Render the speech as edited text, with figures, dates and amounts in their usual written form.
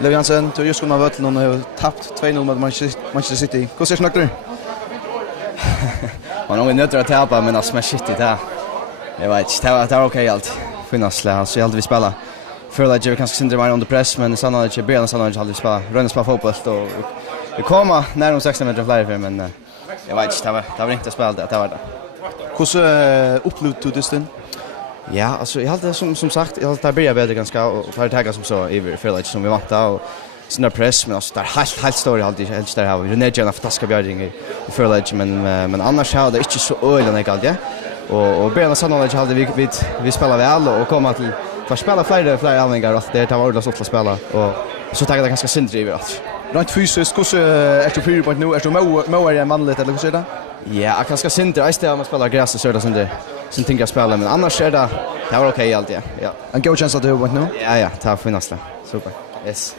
Lev Jansen, du har just kunnat vötlen och har tappt 2-0 mot Manchester City. Hur ser du snackar du? Man har nötter att täpa men alltså City där. Jag vet inte, det är okej allt. Finnas lä så jag alltid vi spela. För att jag kanske syndrar mer under press men sannolikt inte början sannolikt alltid spela. Rönne spela fotboll och vi kommer när de 16 meter flyger men jag vet inte, det var inte spel det var det. Hur upplevde du det? Ja, alltså jag hade som sagt, jag hade börjat väldigt ganska och tar tagga som så i för som vi vant och såna press men alltså där helt story alltid helt där har vi det är en fantastisk bjärging i för men annars har det inte så ölen jag alltid. Och början sannolikt hade vi spelar väl och komma till för spela fler användare att det tar ordentligt att spela och så tar det ganska synd driver att. Rent fysiskt, hur är du fyra på nu? Är du mer manligt eller hur ser det? Ja, jag kanske synd att jag spelar gräs så där sen tänker jag spela men annars är det var okej alltid. Ja. En god chans att du har varit nu? Ja, ta för nästa. Super. Yes.